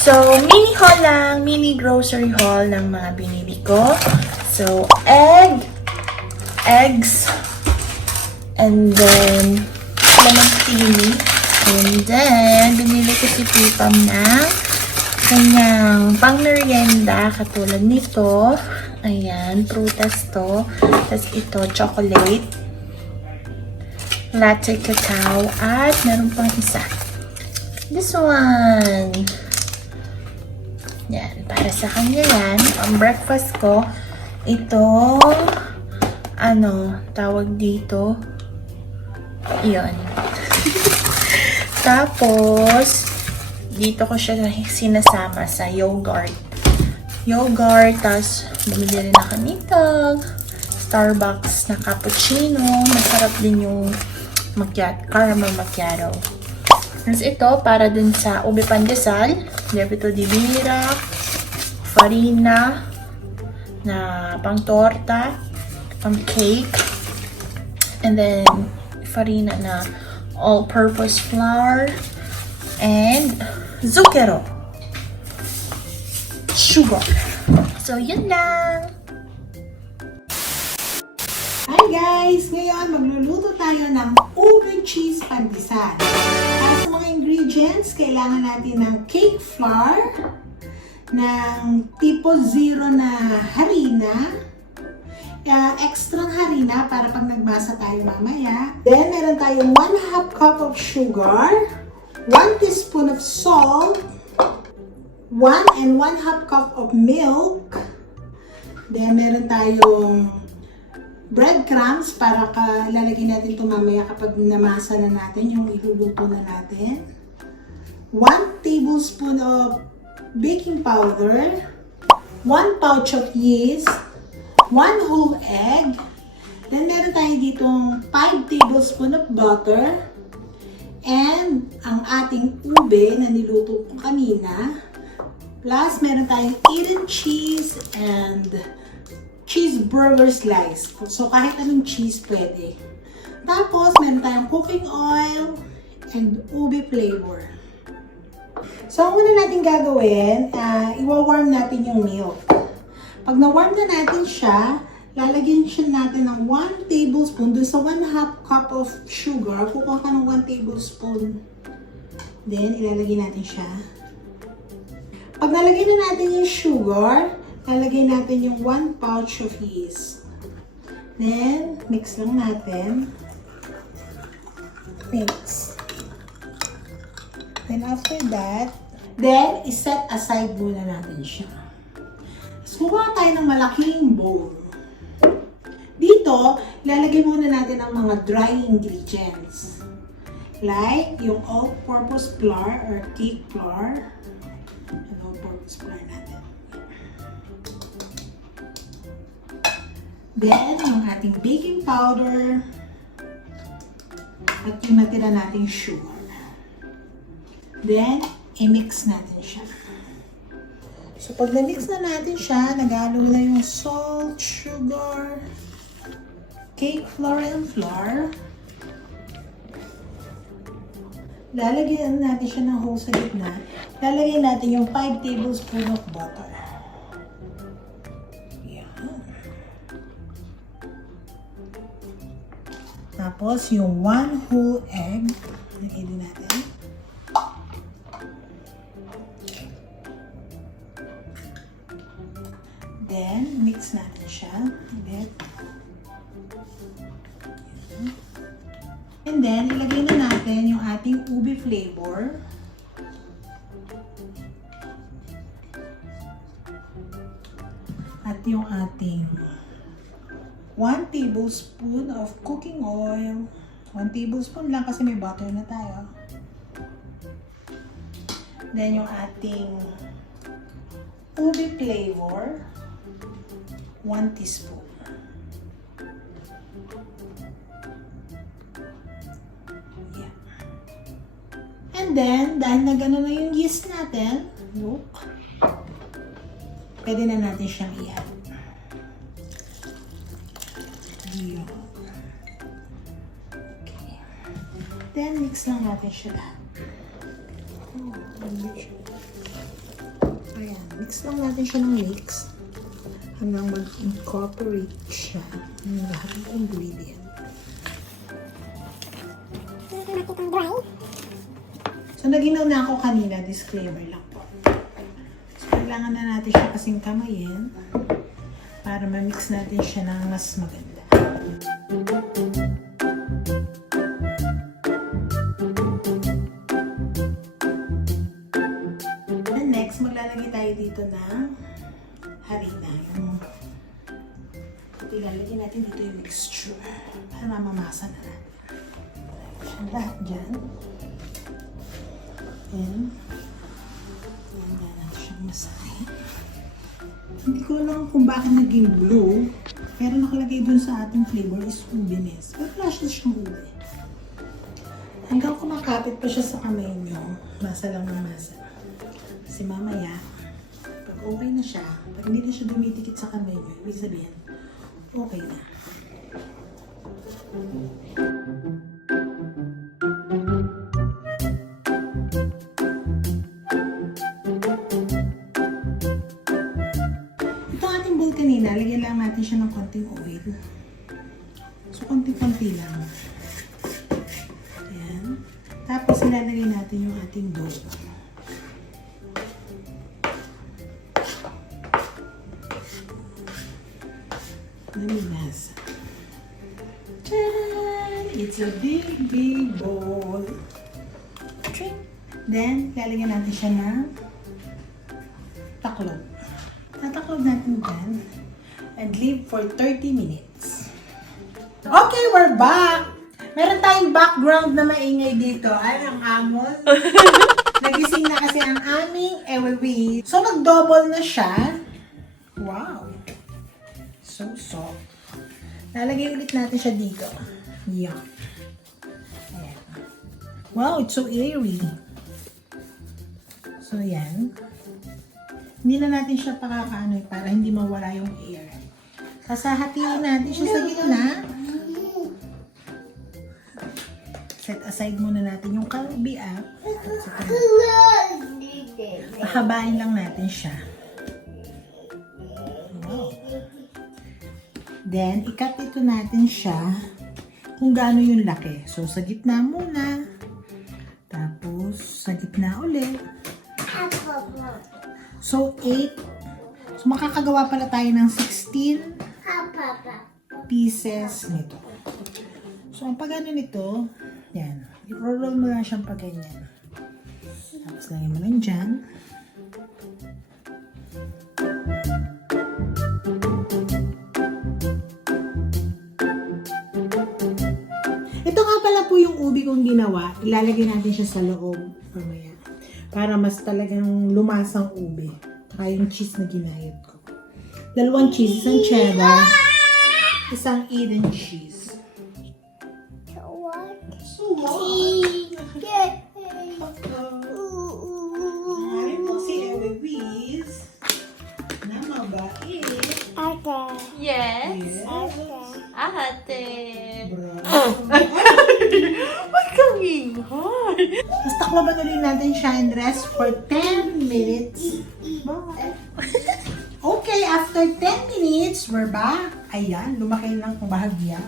So, mini haul lang, mini grocery haul ng mga binili ko. So, eggs, and then clementine, and then binili ko si Pipam ng kanyang pang-merienda katulad nito. Ayan, prutas to. Tapos ito, chocolate, latte cacao, at meron pang isa. This one. Yan, para sa kanya yan. Ang breakfast ko, ito, tawag dito, yun. Tapos, dito ko siya sinasama sa yogurt. Tapos, bumili rin ako nitong Starbucks na cappuccino. Masarap din yung caramel macchiato. Tapos ito, para dun sa ube pandesal, debito di bira, farina, na pang torta, pang cake, and then farina na all-purpose flour, and zucchero, sugar. So, yun lang! Hi guys! Ngayon, magluluto tayo ng UBE cheese pandesal. Para sa mga ingredients, kailangan natin ng cake flour, ng tipo 0 na harina, extra harina para pag nagmasa tayo mamaya. Then, meron tayong 1/2 cup of sugar, 1 teaspoon of salt, 1 and 1/2 cup of milk. Then, meron tayong breadcrumbs para lalagyan natin ito mamaya kapag namasa na natin yung iluluto na natin. 1 tablespoon of baking powder, 1 pouch of yeast, 1 whole egg, then meron tayo ditong 5 tablespoon of butter, and ang ating ube na niluto ko kanina, plus meron tayong eaten cheese and cheeseburger slice. So, kahit anong cheese pwede. Tapos, meron tayong cooking oil and ube flavor. So, ang una natin gagawin, iwa-warm natin yung milk. Pag na-warm na natin siya, lalagyan siya natin ng 1 tablespoon dun sa 1/2 cup of sugar. Kukuha ka ng 1 tablespoon. Then, ilalagay natin siya. Pag nalagay na natin yung sugar, lalagay natin yung 1 pouch of yeast. Then, mix lang natin. Mix. Then, after that, then, iset aside muna natin siya. Tapos, kuha tayo ng malaking bowl. Dito, lalagay muna natin ang mga dry ingredients. Like, yung all-purpose flour or cake flour. Yung all-purpose flour natin. Then, yung ating baking powder. At yung natira nating sugar. Then, i-mix natin siya. So, pag na-mix na natin siya, naghalo na yung salt, sugar, cake flour, and flour. Lalagyan natin siya ng hole sa gitna. Lalagyan natin yung 5 tablespoon of butter. Tapos, yung 1 whole egg, lagyan din natin. Then, mix natin siya ulit. And then, ilagay na natin yung ating ube flavor. At yung ating 1 tablespoon of cooking oil. 1 tablespoon lang kasi may butter na tayo. Then yung ating ube flavor, 1 teaspoon. Yeah. And then, dahil na gano'n na yung yeast natin, look, pwede na natin siyang i-add. Yun. Okay. Then, mix lang natin siya lahat. Ayan, mix lang natin siya ng mix hanggang mag-incorporate siya ng lahat ng ingredient. So, naginaw na ako kanina, disclaimer lang po. So, kailangan na natin siya kasing kamayin para ma-mix natin siya ng mas maganda. And next, maglalagay tayo dito ng harina. Ilalagay natin dito yung mixture para mamamasa na natin. Lahat dyan. And, yan natin siyang masahin. Hindi ko alam kung bakit naging blue, pero nakalagay dun sa ating flavor is ubiness. Pero wala siya siyang ube. Hanggang kumakapit pa siya sa kamay nyo, masa lang ng masa. Kasi mamaya, pag okay na siya, pag hindi na siya dumitikit sa kamay nyo, ibig sabihin, okay na. Kanina, lagyan lang natin siya ng konting oil. So, konti-konti lang. Ayan. Tapos, ilalagay natin yung ating dough. Naminas. Tadaan! It's a big, big bowl. Then, lalagyan natin siya ng taklob. Tataklob natin dyan and leave for 30 minutes. Okay, we're back! Meron tayong background na maingay dito. Ay, ang amon. Nagising na kasi ang aming ewewi. So, nag-double na siya. Wow! So soft. Lalagay ulit natin siya dito. Yan. Ayan. Wow, it's so airy. So, yan. Hindi na natin siya pakakaano para hindi mawala yung air. Sasahatiin natin siya sa gitna. Set aside muna natin yung kalbiak. Pahabain lang natin siya. Wow. Then, ikat ito natin siya kung gaano yung laki. So, sa gitna muna. Tapos, sa gitna ulit. So, 8. So, makakagawa pala tayo ng 16 pieces nito. So, ang pag-ano nito, yan. I-roll mo lang siyang pag-ganyan. Tapos, lagyan mo lang dyan. Ito nga pala po yung ubi kong ginawa. Ilalagay natin siya sa loob. Mamaya. Para mas talagang lumasang ube. Tsaka yung cheese na ginayat ko. 2 cheese, isang cheddar, isang Eden cheese. So Ngayon po si Eloise na mabait. Yes. Yes. Ate. Huwag kang ingay. Mas taklaban ulit natin siya and rest for 10 minutes. Bye. Okay, after 10 minutes, we're back. Ayan, lumaki lang kung bahagya.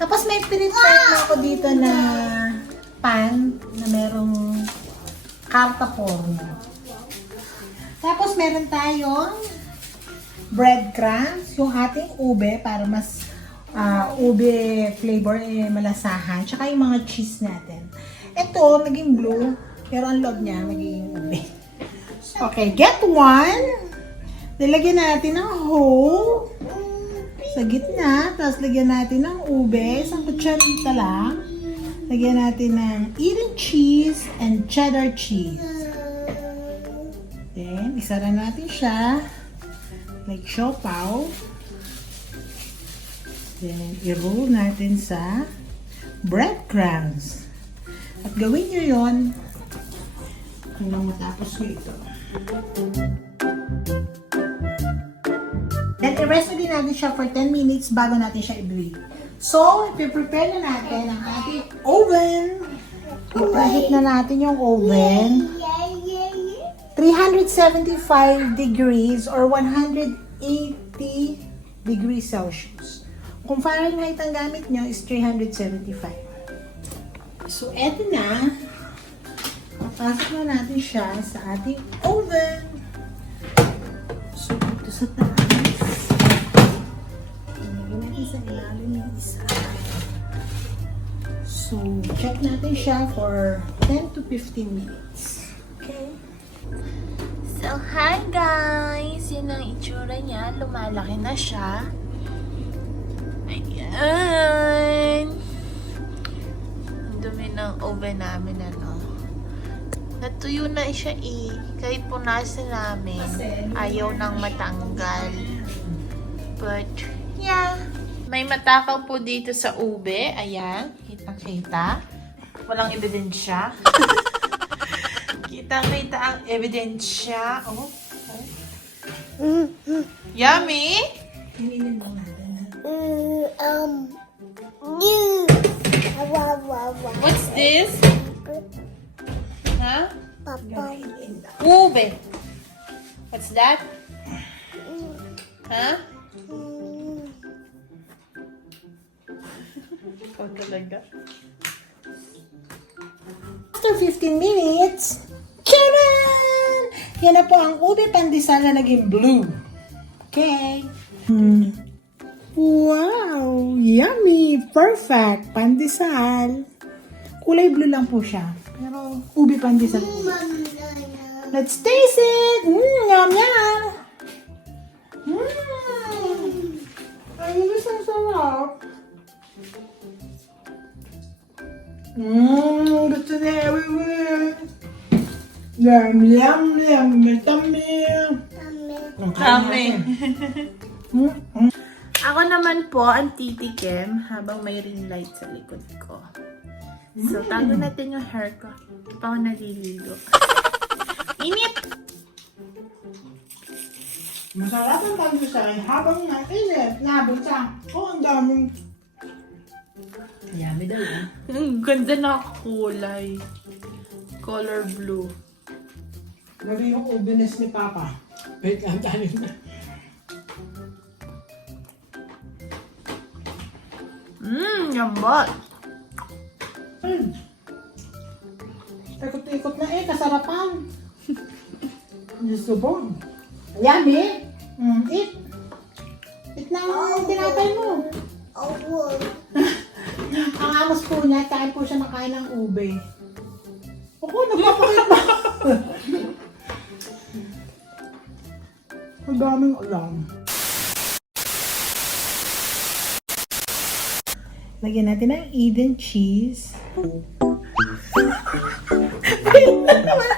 Tapos may prepare na ako dito na pan na merong karta porno. Tapos meron tayong breadcrumbs, yung ating ube para mas ube flavor malasahan. Tsaka yung mga cheese natin. Ito, naging blue, pero ang loob niya naging ube. Okay, get one. Nilagyan natin ng whole sa gitna. Tapos lagyan natin ng ube. Isang kutsarita lang. Lagyan natin ng Eden cheese and cheddar cheese. Then, isara natin siya. Like siopaw. Then, i-roll natin sa breadcrumbs. At gawin nyo yun hanggang matapos ko ito. i-rest din natin siya for 10 minutes bago natin siya i-blade. So, i-prepare na natin ang ating oven. I-preheat na natin yung oven. 375 degrees or 180 degrees Celsius. Kung Fahrenheit ang gamit nyo is 375. So, eto na. Papasok na natin siya sa ating oven. So, dito sa taas. Ilagay natin sa ilalim yung isa. So, check natin siya for 10 to 15 minutes. Okay? So, hi guys! Yan ang itsura niya. Lumalaki na siya. Ayan! Ang dumi ng oven namin, ano. Natuyo na siya eh. Kahit punasan namin, ayaw nang matanggal. But, yeah. May matakaw po dito sa ube. Ayan. Kitang-kita. Walang ebidensya. Kitang-kita ang ebidensya. Oh. Yummy! Hininin mo natin. What's this? Huh? Ube. What's that? Huh? Ikaw talaga. After 15 minutes, tcharan! Yan na po ang ube pandesal na naging blue. Okay. Wow! Yummy! Perfect! Pandesal. Kulay blue lang po siya. Pero ube pandesal po. Let's taste it! Yum yum! Ay, isang sarap. Gusto na everywhere. Yum, yum, yum, tummy. Kami. Ako naman po ang titikim habang may ring light sa likod ko. So, tago natin yung hair ko. Hindi pa ako naliligo. Init! Masarap ang pandesal habang nainit. Nabot sa. Oh, ang daming. Yummy daw eh. Ang ganda na kulay. Color blue. Gabi yung ubiness ni Papa. Wait lang, tayo na. Yambot. Ikot-ikot na eh, kasarapan. Gusto po. Yummy. Eat. Eat na ang tinapay mo. Ang amos po niya, kain po siya nakain ng ube. Ako, nagpapakit ba? Ang daming alam. Lagyan natin ng Eden cheese. Wait, wala